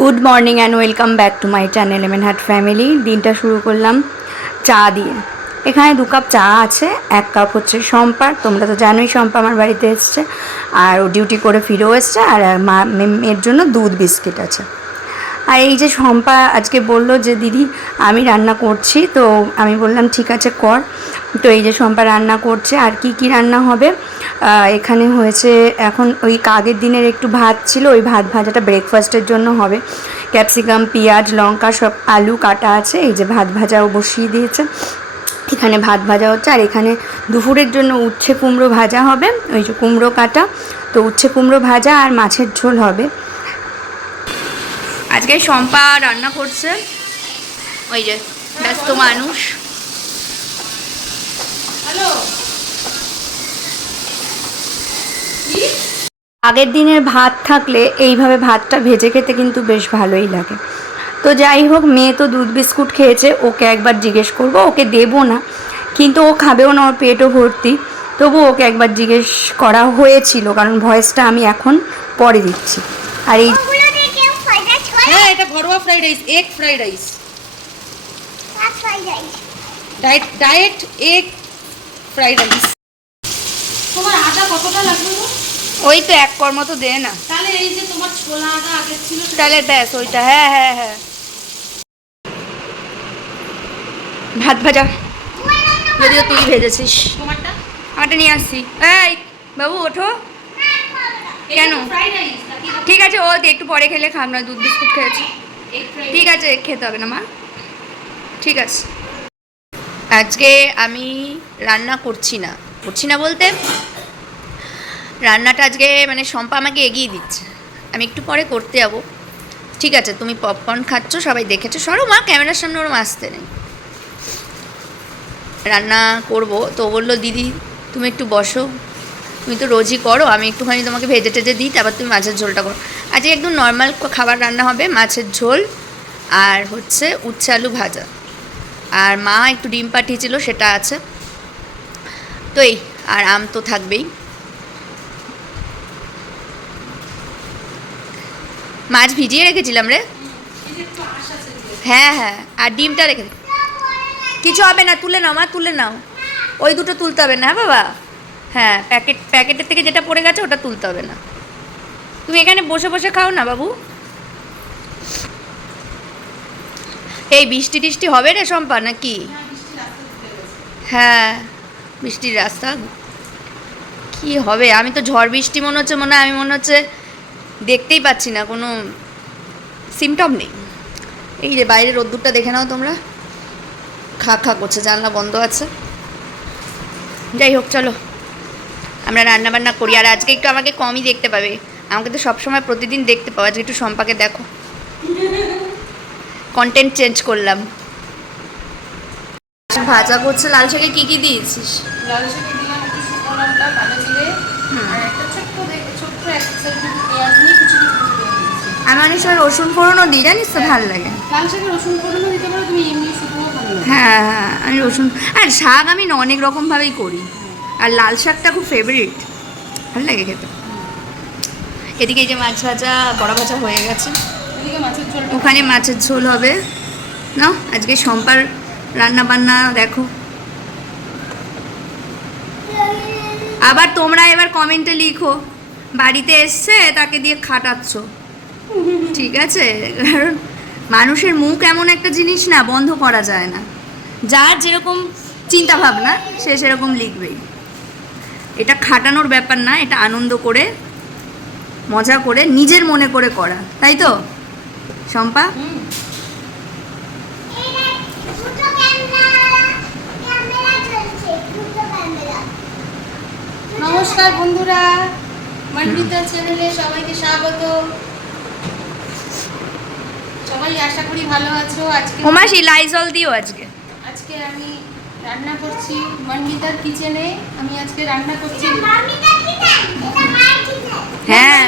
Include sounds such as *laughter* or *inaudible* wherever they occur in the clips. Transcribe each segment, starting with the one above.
Good morning and welcome back to my channel Yemen হাট family দিনটা শুরু করলাম চা দিয়ে। এখানে দু কাপ চা আছে, এক কাপ হচ্ছে শম্পা। তোমরা তো জানোই শম্পা আমার বাড়িতে এসছে। আর ও ডিউটি করে ফিরেও এসছে। আর মা মেয়ের জন্য দুধ বিস্কিট আছে। আর এই যে শম্পা আজকে বলল যে, দিদি, আমি রান্না করছি। তো আমি বললাম, ঠিক আছে, কর। তো এই যে শম্পা রান্না করছে, আর কি কি রান্না হবে? এখানে হয়েছে এখন ওই আগের দিনের একটু ভাত ছিল, ওই ভাত ভাজাটা ব্রেকফাস্টের জন্য হবে। ক্যাপসিকাম, পেঁয়াজ, লঙ্কা, সব আলু কাটা আছে, এই যে ভাত ভাজাও বসিয়ে দিয়েছে। এখানে ভাত ভাজা হচ্ছে, আর এখানে দুপুরের জন্য উচ্ছে কুমড়ো ভাজা হবে, ওই যে কুমড়ো কাটা। তো উচ্ছে কুমড়ো ভাজা আর মাছের ঝোল হবে। আজকে শম্পা রান্না করছে। ওই যে ব্যস্ত মানুষ। আগের দিনের ভাত থাকলে এইভাবে ভাতটা ভেজে খেতে কিন্তু বেশ ভালোই লাগে। তো যাই হোক মেয়ে তো দুধ বিস্কুট খেয়েছে ওকে একবার জিজ্ঞেস করব ওকে দেবো না। কিন্তু ও খাবেও না ওর পেটও ভর্তি। তবু ওকে একবার জিজ্ঞেস করা হয়েছিল কারণ ভয়েসটা আমি এখন পরে দিচ্ছি। আর এই ওগুলো দিয়ে কেউ ফ্রাইড রাইস করে হ্যাঁ এটা ঘরোয়া fried rice egg fried rice আর fried rice diet diet egg fried rice তোমার আটা কতটা লাগবে ওই তো এক কর মতো দে না। তাহলে এই যে তোমার ছোলা আটা আগে ছিল তাহলে ব্যাস ওইটা হ্যাঁ হ্যাঁ হ্যাঁ। ভাত ভাজা। যদিও তুই ভেজেছিস। তোমারটা? আমারটা নিয়ে আসছি। এই বাবু ওঠো। কেন? ঠিক আছে ও একটু পরে খেলে খাব না দুধ বিস্কুট খেয়েছি। ঠিক আছে খেতে হবে না মা। ঠিক আছে। আজকে আমি রান্না করছি না। করছি না বলতে? রান্নাটা আজকে মানে শম্পা আমাকে এগিয়ে দিচ্ছে। আমি একটু পরে করতে যাব। ঠিক আছে তুমি পপকর্ন খাচ্ছ সবাই দেখেছ। সরো মা ক্যামেরার সামনে ওরম আসতে নেই। রান্না করব। তো বলল দিদি তুমি একটু বসো। তুমি তো রোজই করো, আমি একটুখানি তোমাকে ভেজে টেজে দিই, তারপর তুমি মাছের ঝোলটা করো। আজকে একদম নর্মাল খাবার রান্না হবে মাছের ঝোল আর হচ্ছে উচ্ছে আলু ভাজা। আর মা একটু ডিম পাঠিয়েছিল, সেটা আছে। তো এই, আর আম তো থাকবেই। মাছ ভিজিয়ে রেখেছিলাম রে? হ্যাঁ হ্যাঁ আর ডিমটা রেখে। কিছু হবে না, তুলে নাও মা, তুলে নাও। ওই দুটো তুলতে হবে না হ্যাঁ বাবা? হ্যাঁ প্যাকেট প্যাকেটের থেকে যেটা পড়ে গেছে ওটা তুলতে হবে না। তুমি এখানে বসে বসে খাও না, বাবু। এই বৃষ্টি টিষ্টি হবে রে শম্পা নাকি? হ্যাঁ বৃষ্টির রাস্তা। কি হবে? আমি তো ঝড় বৃষ্টি মনে হচ্ছে, মনে আমি মনে হচ্ছে দেখতেই পাচ্ছি না, কোনো সিমটম নেই। এই যে বাইরে রোদ্দুরটা দেখে নাও তোমরা। খা খা করছে, জানলা বন্ধ আছে। যাই হোক, চলো। আমরা রান্না বান্না করি। আর আজকে একটু আমাকে কমই দেখতে পাবে। আমাকে তো সবসময় প্রতিদিন দেখতে পাওয়া আজকে একটু শম্পাকে দেখো। কন্টেন্ট চেঞ্জ করলাম। ভাজা করছে। লাল শাকে কি কি দিয়েছিস? লাল শাকে দিলাম একটু শুকনো লঙ্কা কালো জিরে আর একটা ছোট্ট ছোট্ট এক সাইড পেঁয়াজ নিয়ে কিছু কিছু আমি অনেক সময় রসুন ফোড়নও দিই জানিস তো? ভালো লাগে। লাল শাকে রসুন ফোড়নও দিতে পারো। তুমি এমনি শুকনো ভালো লাগে। হ্যাঁ হ্যাঁ। আমি রসুন আর শাক আমি অনেক রকমভাবেই করি। আর লাল শাকটা খুব ফেভারিট ভালো লাগে খেতে। এদিকে এই যে মাছ ভাজা বড়া ভাজা হয়ে গেছে। এদিকে মাছের ঝোলটা ওখানে মাছের ঝোল হবে। না আজকে সম্পার রান্না বান্না দেখো। আবার তোমরা এবার কমেন্টে লিখো বাড়িতে এসছে তাকে দিয়ে খাটাচ্ছ। ঠিক আছে? কারণ মানুষের মুখ এমন একটা জিনিস না বন্ধ করা যায় না। যার যেরকম চিন্তা ভাবনা সে সেরকম লিখবেই। এটা খাটানোর ব্যাপার না এটা আনন্দ করে মজা করে নিজের মনে করে করা তাই তো? শম্পা? নমস্কার বন্ধুরা মনবিদ্যা চ্যানেলে সবাইকে স্বাগত। সবাই আশা করি ভালো আছো আজকে ওমাসি লাইজল দিও আজকে। রান্না করছি। মনবিতার কিচেনে আমি আজকে রান্না করছি। মামিটা কিচেন এটা মায়ের কিচেন হ্যাঁ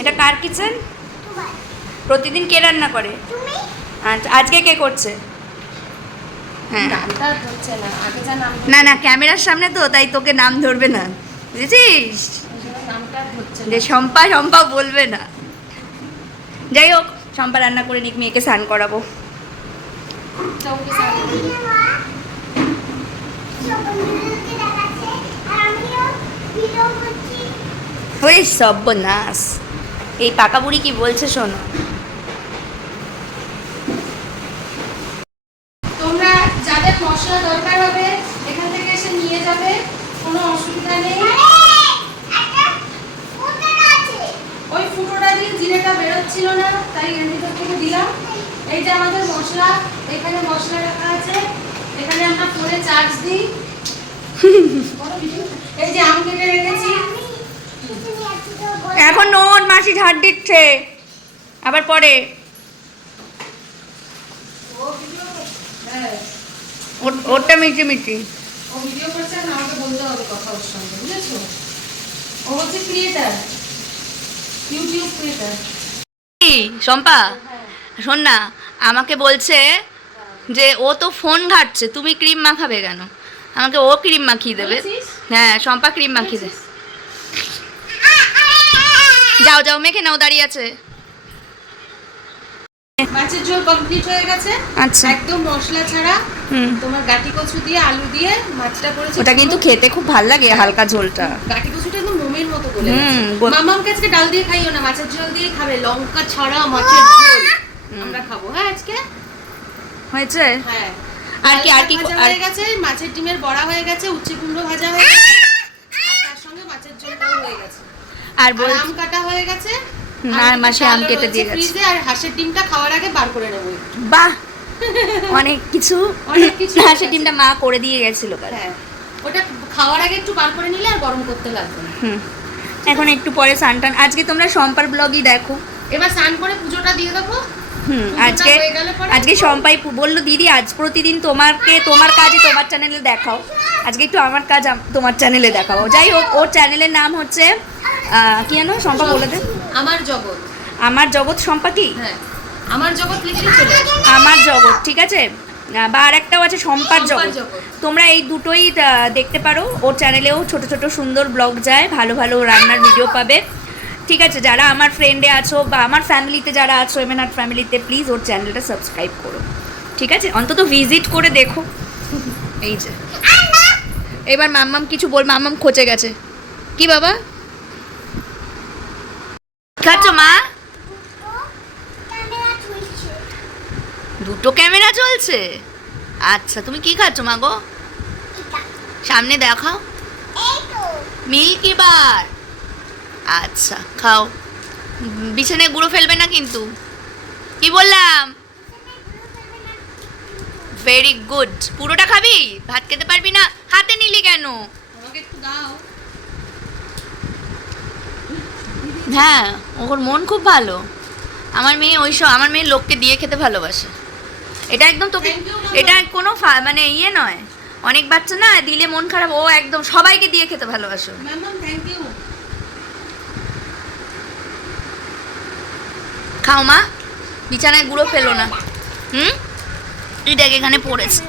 এটা কার কিচেন প্রতিদিন কে রান্না করে? তুমি? আচ্ছা আজকে কে করছে? হ্যাঁ। না না না ক্যামেরার সামনে তো তাই তোকে নাম ধরবে না। বুঝেছিস? যে শম্পা শম্পা বলবে না। যাই হোক সম্পা রান্না করে নিক মেয়েকে স্নান করাবো। ওই সর্বনাশ। এই পাকা বুড়ি কি বলছে শোনো তোমরা যাদের মশলা দরকার হবে এখান থেকে এসে নিয়ে যাবে কোনো অসুবিধা নেই আরে একটা ফুটে আছে ওই ফুটোটা দিয়ে জিরেটা বেরোচ্ছিল না তাই এর ভিতর থেকে দিলাম এই যে আমাদের মশলা এখানে মশলা রাখা আছে এখানে আমরা ফোনে চার্জ দিই। এই যে আম কেটে রেখেছি। এখন নোন মাসি ঝাড় দিচ্ছে। আবার পরে। হ্যাঁ। ওরটা মিটি মিটি ও ভিডিও করছে আর আমাকে বলতে হবে কথা ওর সঙ্গে বুঝেছ? ও হচ্ছে ক্রিয়েটার ইউটিউব ক্রিয়েটার শম্পা? শোন না আমাকে বলছে যে ও তো ফোন ঘাটছে তুমি ক্রিম মাখাবে কেন? আমাকে ও ক্রিম মাখিয়ে দেবে। হ্যাঁ শম্পা ক্রিম মাখিয়ে দেবে যাও যাও মেখে নাও দাঁড়িয়ে আছে। মাছের ঝোল কমপ্লিট হয়ে গেছে। আচ্ছা। একদম মশলা ছাড়া। তোমার গাটি কচু দিয়ে আলু দিয়ে মাছটা করেছি। ওটা কিন্তু খেতে খুব ভালো লাগে হালকা ঝোলটা। গাটি কচুটা একদম মোমের মতো করে হুম, গো- মামামকে আজকে ডাল দিয়ে খাইও না মাছের ঝোল দিয়ে খাবে। লঙ্কা ছড়া মাছের ঝোল। আমরা খাব হ্যাঁ আজকে? হয়েছে? হ্যাঁ। আর কি আর কি হয়ে গেছে মাছের ডিমের বড়া হয়ে গেছে উচ্ছে কুমড়ো ভাজা হয়ে গেছে তার সঙ্গে মাছের ঝোলটাও হয়ে গেছে। আর বল আম কাটা হয়ে গেছে আর আর আম কেটে দিয়ে গেছে। ফ্রিজে আর হাঁসের ডিমটা খাওয়ার আগে বার করে নেব। বাহ! *laughs* অনেক কিছু। অনেক কিছু হাঁসের ডিমটা মা করে দিয়ে গেছিল হ্যাঁ ওটা খাওয়ার আগে একটু বার করে নিলে আর গরম করতে লাগবে হুম এখন একটু পরে সানটান আজকে তোমরা সম্পার ব্লগই দেখো। এবার স্নান করে পুজোটা দিয়ে দেবো। হুম আজকে আজকে সম্পাই বলল দিদি আজ প্রতিদিন তোমাকে তোমার কাজই তোমার চ্যানেলে দেখাও। আজকে একটু আমার কাজ তোমার চ্যানেলে দেখাও। যাই হোক ওর চ্যানেলের নাম হচ্ছে কি জানো? সম্পা বলে দে। আমার জগৎ। আমার জগৎ সম্পা কি? হ্যাঁ। আমার জগৎ। আমার জগৎ ঠিক আছে? বা আর একটাও আছে সম্পার জগৎ। তোমরা এই দুটোই দেখতে পারো। ওর চ্যানেলেও ছোট ছোট সুন্দর ব্লগ যায়। ভালো ভালো রান্নার ভিডিও পাবে। ঠিক আছে যারা আমার ফ্রেন্ডে আছো বা আমার ফ্যামিলিতে যারা আছো এমএনআর ফ্যামিলিতে প্লিজ ওর চ্যানেলটা সাবস্ক্রাইব করো। ঠিক আছে? অন্তত ভিজিট করে দেখো। এই যে। এবার মাম্মাম কিছু বল মাম্মাম খোঁচে গেছে। কি বাবা? খাচ্ছ মা? দুটো ক্যামেরা চলছে। আচ্ছা তুমি কি খাচ্ছ মা গো? সামনে দেখাও। Milky Bar. আচ্ছা খাও। বিছানায় গুঁড়ো ফেলবে না কিন্তু। কি বললাম? ভেরি গুড পুরোটা খাবি? ভাত খেতে পারবি না? হাতে নিলি কেন? হ্যাঁ ওর মন খুব ভালো। আমার মেয়ে ওই সব আমার মেয়ে লোককে দিয়ে খেতে ভালোবাসে। এটা একদম তোকে। এটা কোনো মানে ইয়ে নয়। অনেক বাচ্চা না দিলে মন খারাপ ও একদম সবাইকে দিয়ে খেতে ভালোবাসে। খাও মা। বিছানায় গুঁড়ো ফেলো না। হুম? এই দেখ, এখানে পড়েছে।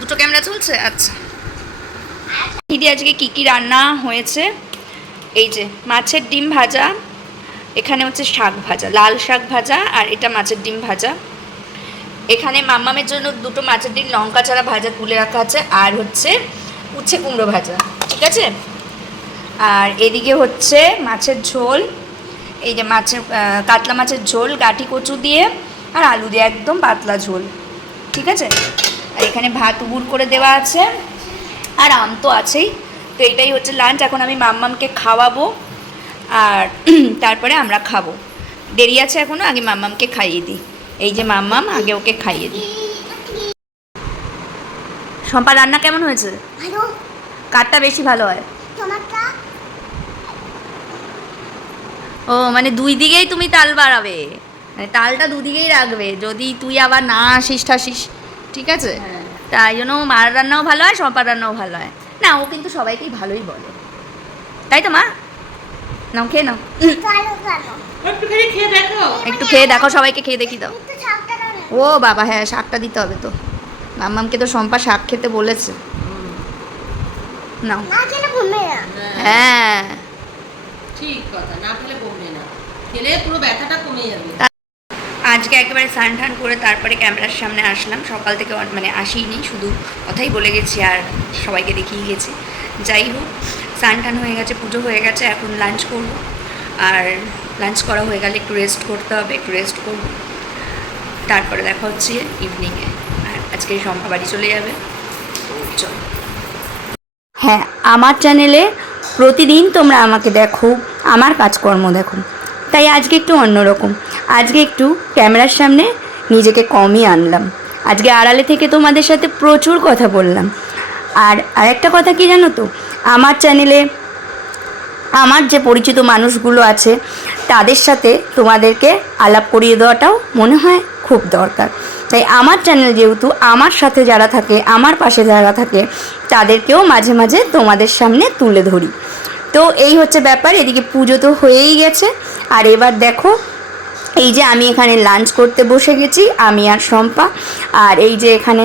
দুটো ক্যামেরা চলছে? আচ্ছা। দিদি, আজকে কী কী রান্না হয়েছে? এই যে, মাছের ডিম ভাজা, এখানে হচ্ছে শাক ভাজা, লাল শাক ভাজা, আর এটা মাছের ডিম ভাজা। এখানে মাম্মামের জন্য দুটো মাছের ডিম, লঙ্কা ছাড়া ভাজা তুলে রাখা আছে, আর হচ্ছে উচ্ছে কুমড়ো ভাজা, ঠিক আছে? আর এদিকে হচ্ছে মাছের ঝোল এই যে মাছের কাতলা মাছের ঝোল গাঠি কচু দিয়ে আর আলু দিয়ে একদম পাতলা ঝোল ঠিক আছে? আর এখানে ভাত উগুর করে দেওয়া আছে আর আম তো আছেই। তো এটাই হচ্ছে লাঞ্চ এখন আমি মাম্মামকে খাওয়াবো আর *clears throat* তারপরে আমরা খাব। দেরি আছে এখনও আগে মাম্মামকে খাইয়ে দিই। এই যে মাম্মাম আগে ওকে খাইয়ে দিই। শম্পা রান্না কেমন হয়েছে? কারটা বেশি ভালো হয়। ও মানে দুই দিকেই তুমি তাল বাড়াবে। মানে তালটা দুদিকেই রাখবে যদি তুই আবার না আসিস ঠাসিস ঠিক আছে? হ্যাঁ। তাই জন্য মার রান্নাও ভালো হয় সম্পার রান্নাও ভালো হয়। না ও কিন্তু সবাইকেই ভালোই বলে। তাই তো মা? নাও খেয়ে নাও। একটু খেয়ে দেখো সবাইকে খেয়ে দেখি দাও। ও বাবা হ্যাঁ শাকটা দিতে হবে তো। মাম্মামকে তো সম্পা শাক খেতে বলেছে। নাও। না। হ্যাঁ। ঠিক কথা না খেলে কমবে না। খেলে পুরো ব্যথাটা কমে যাবে। আজকে একেবারে স্নান টান করে তারপরে ক্যামেরার সামনে আসলাম। সকাল থেকে মানে আসিনি শুধু কথাই বলে গেছি আর সবাইকে দেখিয়ে গেছি। যাই হোক স্নান টান হয়ে গেছে পুজো হয়ে গেছে এখন লাঞ্চ করব। আর লাঞ্চ করা হয়ে গেলে একটু রেস্ট করতে হবে একটু রেস্ট করব। তারপরে দেখা হচ্ছে ইভিনিংয়ে আর আজকে শম্পা বাড়ি চলে যাবে। চল। হ্যাঁ আমার চ্যানেলে প্রতিদিন তোমরা আমাকে দেখো, আমার কাজকর্ম দেখো। তাই আজকে একটু অন্যরকম। আজকে একটু ক্যামেরার সামনে নিজেকে কমই আনলাম। আজকে আড়ালে থেকে তোমাদের সাথে প্রচুর কথা বললাম। আর আরেকটা কথা কি জানো তো? আমার চ্যানেলে আমার যে পরিচিত মানুষগুলো আছে, তাদের সাথে তোমাদেরকে আলাপ করিয়ে দেওয়াটাও মনে হয় খুব দরকার। তাই আমার চ্যানেল যেহেতু আমার সাথে যারা থাকে, আমার পাশে যারা থাকে, তাদেরকেও মাঝে মাঝে তোমাদের সামনে তুলে ধরি। তো এই হচ্ছে ব্যাপার, এদিকে পুজো তো হয়েই গেছে। আর এবার দেখো, এই যে আমি এখানে লাঞ্চ করতে বসে গেছি, আমি আর শম্পা। আর এই যে এখানে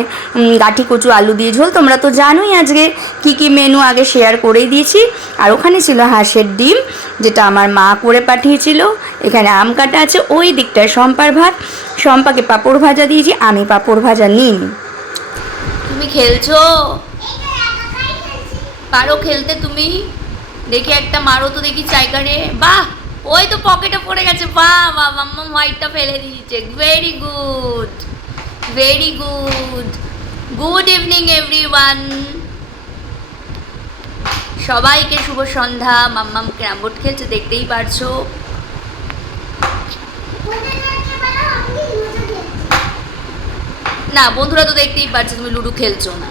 গাঠি কচু, আলু দিয়ে ঝোল, তোমরা তো জানোই আজকে কি কি মেনু আগে শেয়ার করেই দিয়েছি। আর ওখানে ছিল হাঁসের ডিম, যেটা আমার মা করে পাঠিয়েছিল। এখানে আম কাটা আছে, ওই দিকটায় শম্পার ভাত। শম্পাকে পাঁপড় ভাজা দিয়েছি, আমি পাঁপড় ভাজা নিইনি। তুমি খেলছো? পারো খেলতে তুমি? দেখি একটা মারো তো দেখি জায়গারে বাহ, ওই তো পকেটে পড়ে গেছে। বাহ বাহ মাম্মা হোয়াইটটা ফেলে দিয়েছে। Very good very good good evening everyone সবাইকে শুভ সন্ধ্যা। মাম্মাম ক্যারাম বোর্ড খেলছে, দেখতেই পারছ। না, বন্ধুরা তো দেখতেই পারছ, তুমি লুডো খেলছো না।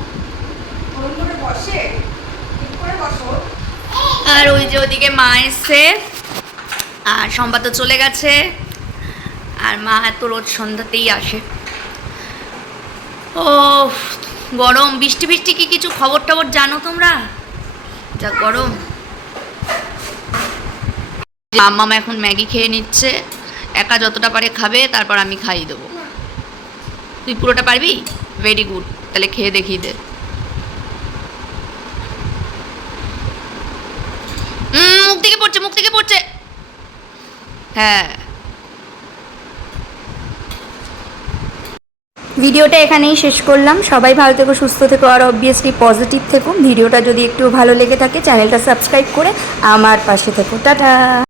আর ওই যে ওদিকে মা এসছে, আর সম্পাদ তো চলে গেছে, আর মা এত রোজ সন্ধ্যাতেই আসে। ও গরম, বৃষ্টি বৃষ্টি, কি কিছু খবর টবর জানো তোমরা? যা গরম। মাম্মাম এখন ম্যাগি খেয়ে নিচ্ছে, একা যতটা পারে খাবে, তারপর আমি খাইয়ে দেবো। তুই পুরোটা পারবি? ভেরি গুড তাহলে খেয়ে দেখিয়ে দে উম, মুখ থেকে পড়ছে, মুখ থেকে পড়ছে। হ্যাঁ। ভিডিওটা এখানেই শেষ করলাম। সবাই ভালো থেকো, সুস্থ থেকো, আর অবভিয়াসলি পজিটিভ থেকো। ভিডিওটা যদি একটু ভালো লেগে থাকে চ্যানেলটা সাবস্ক্রাইব করে আমার পাশে থেকো। টাটা!